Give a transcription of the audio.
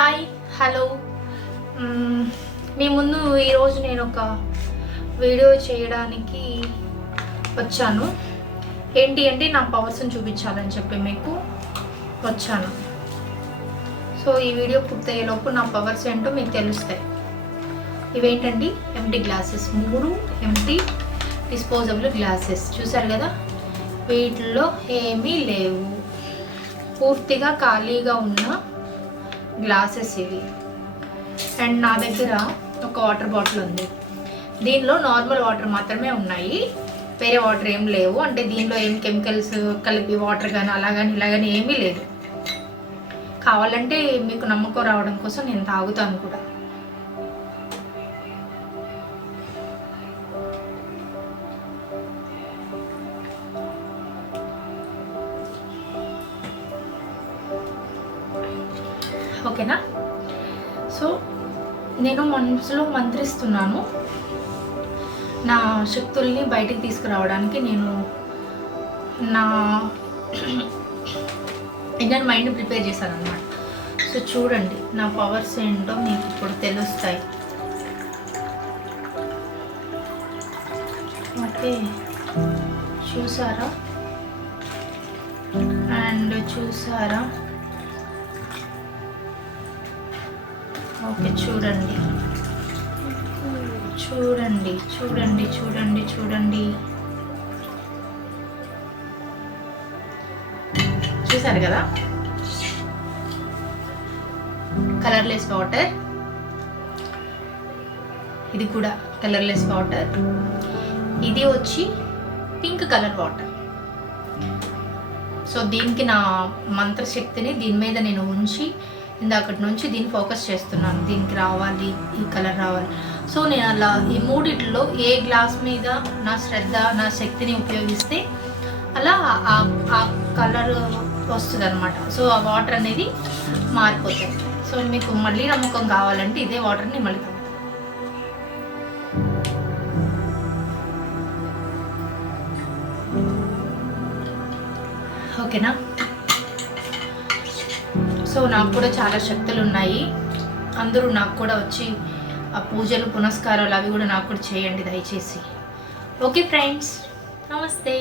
Hi hello మీ ముందు ఈరోజు నేను ఒక వీడియో చేయడానికి వచ్చాను. ఏంటి అంటే నా పవర్స్ని చూపించాలని చెప్పి మీకు వచ్చాను. సో ఈ వీడియో పూర్తయ్యేలోపు నా పవర్స్ ఏంటో మీకు తెలుస్తాయి. ఇవేంటండి, empty glasses, 3 empty disposable glasses చూసారు కదా. వీటిల్లో ఏమీ లేవు, పూర్తిగా ఖాళీగా ఉన్న గ్లాసెస్ ఇవి. అండ్ నా దగ్గర ఒక వాటర్ బాటిల్ ఉంది. దీనిలో నార్మల్ వాటర్ మాత్రమే ఉన్నాయి, వేరే వాటర్ ఏం లేవు. అంటే దీనిలో ఏం కెమికల్స్ కలిపి వాటర్ కానీ అలా కానీ ఇలా కానీ ఏమీ లేదు. కావాలంటే మీకు నమ్మకం రావడం కోసం నేను తాగుతాను కూడా. ఓకేనా. సో నేను మనసులో మంత్రిస్తున్నాను, నా శక్తుల్ని బయటికి తీసుకురావడానికి నేను నా ఇన్నర్ మైండ్ ప్రిపేర్ చేశాను అన్నమాట. సో చూడండి, నా పవర్స్ ఏంటో మీకు ఇప్పుడు తెలుస్తాయి. ఓకే, చూసారా? అండ్ చూసారా? ఓకే, చూడండి చూడండి చూడండి చూడండి చూడండి చూసారు కదా. కలర్లెస్ వాటర్, ఇది కూడా కలర్లెస్ వాటర్, ఇది వచ్చి పింక్ కలర్ వాటర్. సో దీనికి నా మంత్రశక్తిని దీని మీద నేను ఉంచి ఇందాకటి నుంచి దీన్ని ఫోకస్ చేస్తున్నాను. దీనికి రావాలి, ఈ కలర్ రావాలి. సో నేను అలా ఈ మూడిట్లో ఏ గ్లాస్ మీద నా శ్రద్ధ, నా శక్తిని ఉపయోగిస్తే అలా ఆ కలర్ వస్తుంది అనమాట. సో ఆ వాటర్ అనేది మారిపోతాయి. సో మీకు మళ్ళీ నమ్మకం కావాలంటే ఇదే వాటర్ని మళ్ళీ తాగుతాను. ఓకేనా. సో నాకు కూడా చాలా శక్తులు ఉన్నాయి. అందరూ నాకు కూడా వచ్చి ఆ పూజలు పునస్కారాలు అవి కూడా నాకు కూడా చేయండి దయచేసి. ఓకే ఫ్రెండ్స్, నమస్తే.